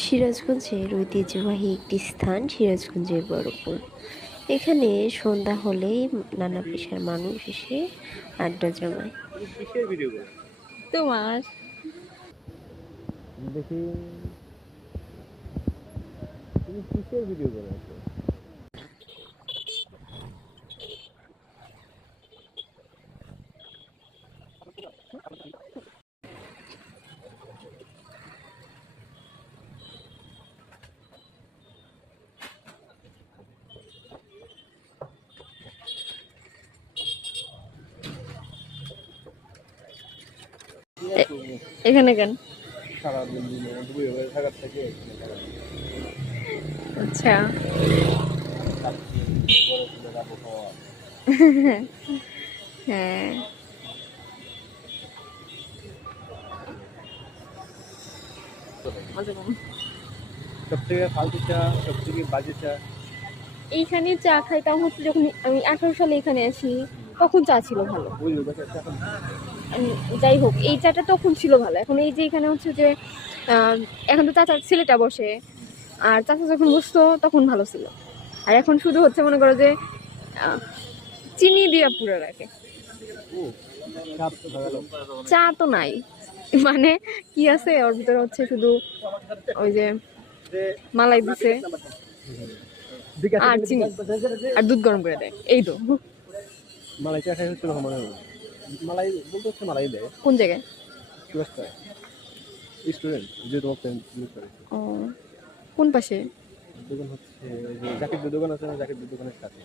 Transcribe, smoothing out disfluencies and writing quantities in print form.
সিরাজগঞ্জের ঐতিহ্যবাহী একটি স্থান সিরাজগঞ্জের বড়পুল। এখানে সন্ধ্যা হলেই নানা পেশার মানুষ এসে আড্ডা জমায়। তুমি কিসের ভিডিও করো? তোমার দেখি তুমি কিসের ভিডিও করো? এখানে কেন? সারাদিন দুপুরে হয়ে থাকার থেকে আচ্ছা। আবহাওয়া হ্যাঁ, সব থেকে ফালতু চা, সব থেকে বাজে চা। এইখানে চা খাইতাম হচ্ছে যখন আমি 18 সালে এখানে আসি, তখন চা ছিল ভালো। ওই ওটা চা এখন যাই হোক, এই চাটা তখন ছিল ভালো। এখন এই যে এখানে হচ্ছে যে এখন তো চাচার ছেলেটা বসে, আর চাচা যখন বসতো তখন ভালো ছিল। আর এখন শুধু হচ্ছে মনে করো যে চিনি দিয়ে পুরো রাখে। চা তো নাই, মানে কি আছে ওর ভিতরে হচ্ছে শুধু ওই যে মালাই দিছে আর চিনি আর দুধ গরম করে দেয়, এই তো। মালাই চা খাই হচ্ছে মানে মালাই বলতে হচ্ছে মালাই দেয় কোন জায়গায়? স্টুডেন্ট যে তোমার ফ্রেন্ড ইউজ করে। ও, কোন পাশে? দোকান হচ্ছে ওই যে জাকির দোকান আছে না, জাকির দোকানের সাথে।